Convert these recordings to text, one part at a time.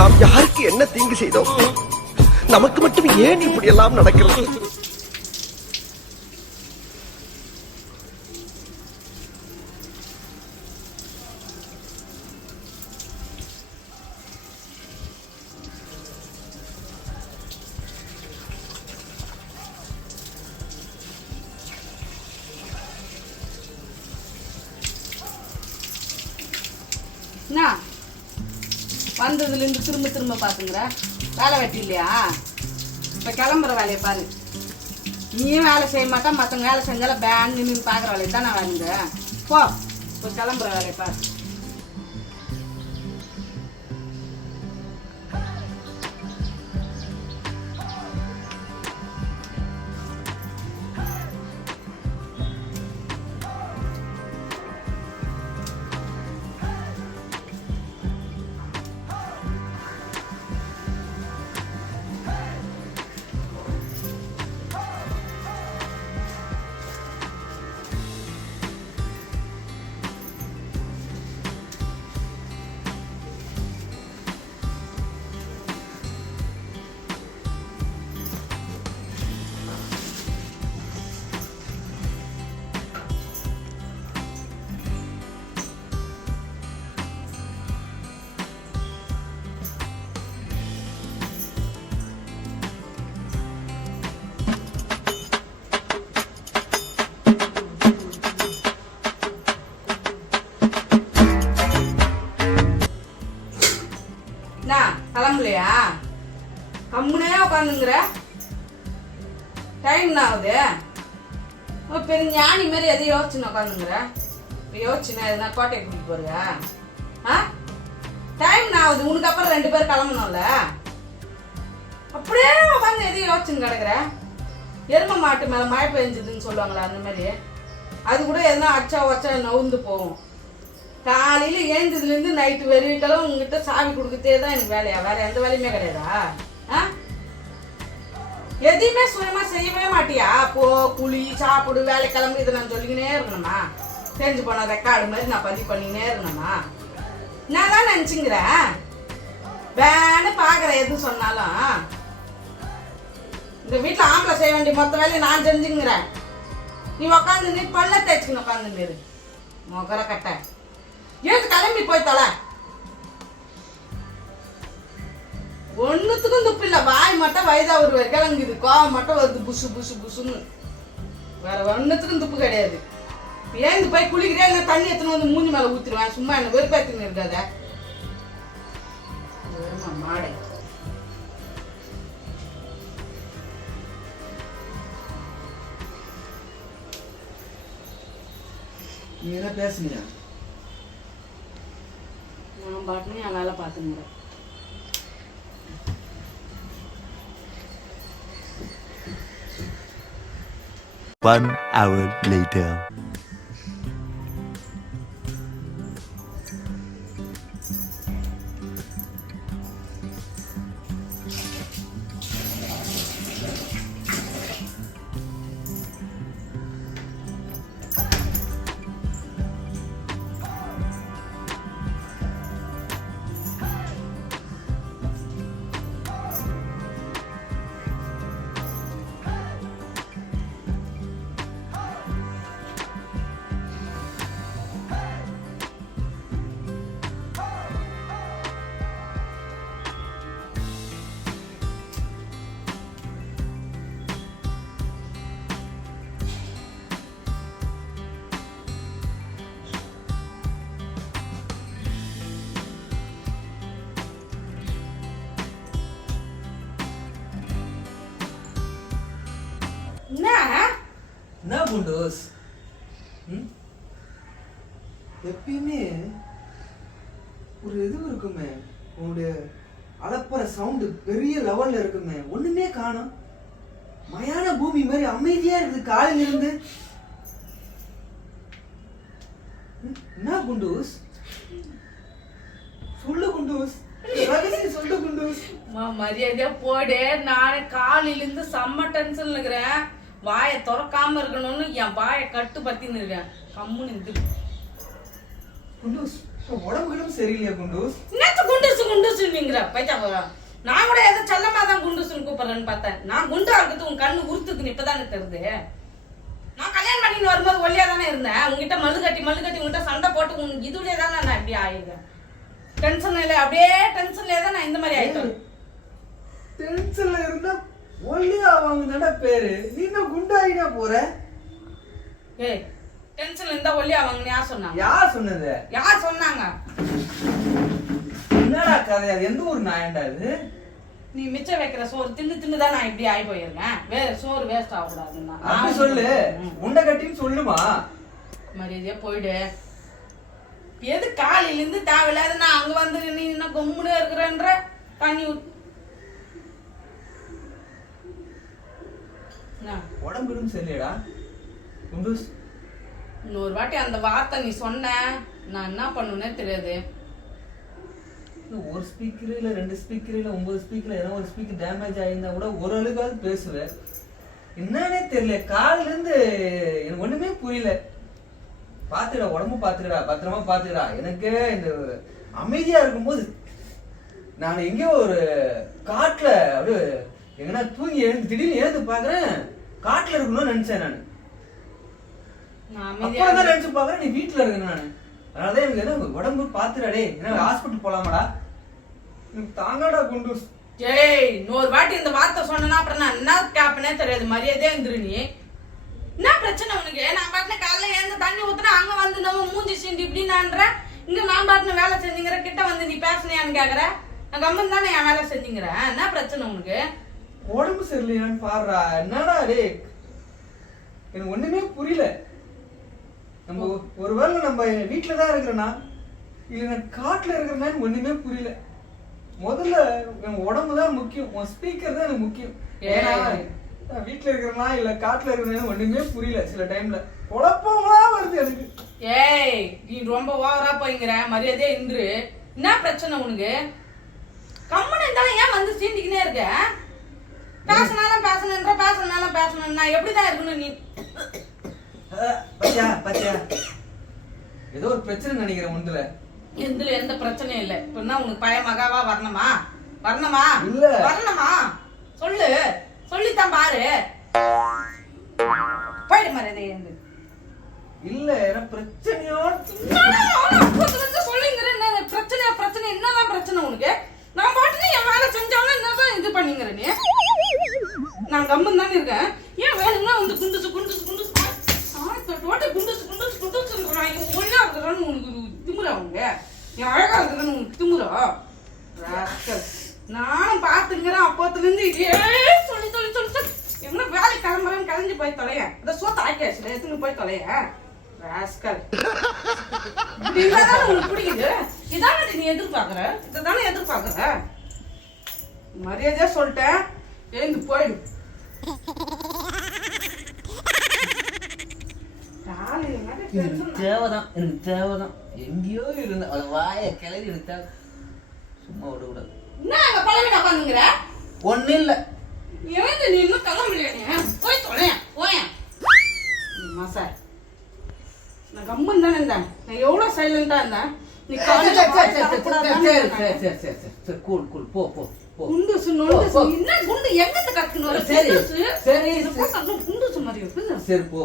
நாம் யாருக்கு என்ன தீங்கு செய்தோம்? நமக்கு மட்டும் ஏன் இப்படி எல்லாம் நடக்கிறது? வந்ததுல இருந்து திரும்ப திரும்ப பாத்துங்கிற வேலை வெட்டி இல்லையா? இப்ப கிளம்புற வேலையை பாரு. நீயும் வேலை செய்ய மாட்டா, மத்தவங்க வேலை செஞ்சாலும் பேன் நின்று பாக்குற வேலையை தான் நான் வேணுங்க. போ இப்ப கிளம்புற வேலையை பாரு. கிளம்பலையா? கம்முனே உட்காந்துங்கிற. டைம் என்ன ஆகுது? பெரிய ஞானி மாதிரி எதையும் யோசிச்சுன்னு உட்காந்துங்கிற. யோசிச்சுன்னா எதுனா கோட்டையை கூட்டிட்டு போறியா? டைம் என்ன ஆகுது? உனக்கு அப்புறம் 2 பேர் கிளம்பணும்ல. அப்படியே உட்காந்து எதையும் யோசிச்சுன்னு கிடக்குற. எரும மாட்டு மேல மழை பெஞ்சதுன்னு சொல்லுவாங்களா, அந்த மாதிரி. அது கூட எதுனா அச்சா வச்சா நவுந்து போகும். காலையில ஏஞ்சதுல இருந்து நைட்டு வெறிக்கலாம் உங்ககிட்ட சாவி கொடுக்கத்தே தான் எனக்கு வேலையா? வேற எந்த வேலையுமே கிடையாதா? எதையுமே சுயமா செய்யவே மாட்டியா? போ, குழி, சாப்பிடு, வேலை கிளம்பு, இதை நான் சொல்லிக்கினே இருக்கணுமா? தெரிஞ்சு போன ரெக்கார்டு மாதிரி நான் பதிவு பண்ணிக்கினே இருக்கணுமா? நான் தான் நினைச்சுங்கிற வேன்னு பாக்குற. எது சொன்னாலும் இந்த வீட்டுல ஆம்பளை செய்ய வேண்டிய மொத்த வேலையை நான் செஞ்சுங்கிறேன். நீ உக்காந்து நீ பல்ல தேய்ச்சிக்கணும். உட்காந்து நீரு மொகர கட்ட ஏன் கிளம்பி போய் தொலை. ஒண்ணுத்துக்கும் துப்பு இல்ல. வாய் மட்டும் வயதா ஒரு கிளங்குது, கோவம் மட்டும் வருது புசு புசு புசுன்னு. வேற ஒண்ணுத்துக்கும் துப்பு கிடையாது. ஏந்து போய் குளிக்கிறேன், என்ன தண்ணி எத்தனை வந்து மூஞ்சி மேல ஊத்திடுவேன். சும்மா என்ன வெறுப்பேத்துன்னு இருக்காத மாடை. நீ என்ன பேசுனியா? நான் பாட்டுன்னு என் வேலை பார்த்துக்கிறேன். One hour later. என்ன குண்டோஸ்? எப்பயுமே ஒரு இது இருக்குமே, உன்னுடைய அலப்பற சவுண்டு பெரிய லெவல்ல இருக்குமே, ஒண்ணுமே காணோம். மயான பூமி மாதிரி அமைதியா இருக்குது காலையில இருந்து. என்ன குண்டோஸ்? சொல்லு குண்டோஸ், சொல்லு குண்டோஸ். மரியாதையா போடு. நானே காலையில இருந்து செம்ம டென்ஷன்ல இருக்கிறேன். வாயை திறக்காம இருக்கணும்னு என் வாயை கட்டு பத்தின்னு இருக்கேன். கம்முன்னு இருந்து குண்டோஸ் உடம்புகளும் சரியில்லையா குண்டூஸ்? என்னத்து குண்டுசுங்கிற பைத்தா போறா. நான் கூட ஏதோ செல்லமா தான் குண்டுசுன்னு கூப்பிடுறேன்னு பார்த்தேன். நான் குண்டா இருக்கிறது உன் கண்ணு உறுத்துக்குன்னு இப்பதானே தெரியுது. நான் கல்யாணம் பண்ணிட்டு வரும்போது ஒல்லியா தானே இருந்தேன். உங்ககிட்ட மல்லு கட்டி உங்ககிட்ட சண்டை போட்டு உன் இதுலயே தானே நான் இப்படி ஆயிருக்கேன். டென்ஷன்ல அப்படியே டென்ஷன்லயே தான் நான் இந்த மாதிரி ஆயிட்டேன். டென்ஷன்ல இருந்தா ஒல்லியா ஆவாங்கதான்டா பேரு. நீ என்ன குண்டாயினா போற? ஏய் டென்ஷன்ல இருந்தா ஒல்லியா வாங்கன்னு யார் சொன்னாங்க? யார் சொன்னது? யார் சொன்னாங்க? என்னடா கதை? அது எந்த ஒரு நாயண்டா இது? நீ மிச்சம் வைக்கிற சோறு தின்னு தான் நான் இப்படி ஆகி போயிருக்கேன். சோறு வேஸ்ட் ஆகக்கூடாதுன்னா அப்படி சொல்லு. உண்டை கட்டின்னு சொல்லுமா? மரியாதையா போயிடு. எது காலையில இருந்து தேவையில்லாத நான் அங்க வந்து நீ இன்னும் கொம்முனே இருக்கிறன்ற தண்ணி உடம்புடும் சரியில்லடா குண்டூஸ். இன்னொரு வாட்டி அந்த வார்த்தை நீ சொன்ன நான் என்ன பண்ணுனே தெரியாது. ஒரு ஸ்பீக்கர் இல்ல 2 ஸ்பீக்கர் இல்ல 9 ஸ்பீக்கர்ல ஏதோ ஒரு ஸ்பீக்கர் டேமேஜ் ஆயிருந்தா கூட ஒரு அளவுக்காவது பேசுவேன். என்னன்னே தெரியல. காலையில இருந்து எனக்கு ஒண்ணுமே புரியல. பாத்துடா, உடம்பு பாத்துடா, பத்திரமா பாத்துடா. எனக்கு இந்த அமைதியா இருக்கும்போது நான் எங்கேயோ ஒரு காட்டுல அப்படியே எங்கன்னா தூங்கி எழுந்து திடீர்னு எழுந்து பாக்குறேன் காட்டுல இருக்கணும்னு நினைச்சேன். நான் அப்பதான் நினைச்சு பாக்குறேன் நீ வீட்டுல இருக்க. நானு அதனாலதான் எனக்கு என்ன உடம்பு பாத்துடாடே, என்ன ஹாஸ்பிட்டல் போலாமாடா? எனக்கு தாங்காடா குண்டூஸ். ஏய் இன்னொரு வாட்டி இந்த வார்த்தை சொன்னா அப்புறம் நான் என்ன கேப்பனே தெரியாது. மரியாதையா இருந்துரு. நீ என்ன பிரச்சனை உனக்கு? நான் பாட்டுன காலைல எழுந்து தண்ணி ஊத்துனா அங்க வந்து நம்ம மூஞ்சி சீண்டி இப்படின்னான்ற. இங்க நான் பாட்டுன வேலை செஞ்சுங்கிற கிட்ட வந்து நீ பேசுனியான்னு கேக்குற. நான் கம்மன் தானே என் வேலை செஞ்சுங்கிறேன். என்ன பிரச்சனை உனக்கு? உடம்பு சரியில்லையான்னு பாடுறா. என்னடா டே, எனக்கு ஒண்ணுமே புரியல. நம்ம ஒருவேளை நம்ம வீட்டுலதான் இருக்கிறனா இல்ல காட்டுல இருக்கிறனான்னு ஒண்ணுமே புரியல. முதல்ல என் உடம்புதான் முக்கியம், உன் ஸ்பீக்கர் தான் எனக்கு முக்கியம். ஏன்னா நான் வீட்டுல இருக்கிறனா இல்ல காட்டுல இருக்கிறனான்னு ஒண்ணுமே புரியல. சில டைம்ல குழப்பமா வருது எனக்கு. ஏய் நீ ரொம்ப ஓவரா போய்ங்கிற. மரியாதையா இருந்துரு. என்ன பிரச்சனை உனக்கு? கம்மன் இருந்தாலும் ஏன் வந்து சீண்டிக்கினே இருக்க? பேசினாலும் பேசணும் நான் எப்படிதான் இருக்கணும்? நீ பச்சா பச்சா ஏதோ ஒரு பிரச்சனை நினைக்கிறேன். முந்துல எந்த பிரச்சனையும் இல்ல. இப்ப உனக்கு பய மகாவா வரணுமா? இல்ல வரணுமா? சொல்லித்தான் பாரு. போயிடு மரியாதை இருந்து. இல்ல ஏன்னா பிரச்சனையோ சொல்லிங்கிற பிரச்சனை என்னதான் பிரச்சனை உனக்கு? நான் பாட்டுன்னு என் வேலை செஞ்சாலும் என்னதான் இது பண்ணிங்கிற நீ? நான் கம்மன் தானே இருக்கேன். ஏன் வேணும்னா வந்து குண்டுசு ஒன்னா இருக்கிறான்னு உனக்கு திமுறா? உங்க என் அழகா இருக்கிறான்னு உனக்கு திமுறா? நானும் பாத்துங்கிறேன் அப்போத்துல இருந்து இதே சொல்லி எங்கன்னா வேலை கிளம்புறேன்னு போய் தொலைய. இந்த சோத்த ஆக்கியாச்சு எடுத்துன்னு போய் தொலைய. ராஸ்கல் உனக்கு பிடிக்குது? இதானே நீ எதிர்பார்க்கற? இதானே எதிர்பார்க்கற? மரியாதையா சொல்லிட்டேன். எழுந்து போயிடு. தேவைதான் எங்கேயோ இருந்த அது வாய கிளறி எடுத்தா சும்மா விடக்கூடாது. என்ன பழகிட்ட உட்காந்துங்கிற? ஒண்ணு இல்ல. நீ இன்னும் கிளம்பலையா? போய் தொலைய போயேன். சார் நான் கம்மன் தானே இருந்தேன். நான் எவ்வளவு சைலண்டா இருந்தேன். நீ கூல் போ குண்டுசு என்ன குண்டு எங்கிட்ட கத்துன்னு வர? சரி குண்டுசு மாதிரி இருக்கு. சரி போ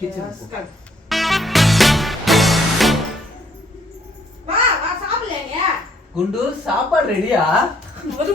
கிச்சன் வா சாப்பிடலையா? குண்டு சாப்பாடு ரெடியா? ஒரு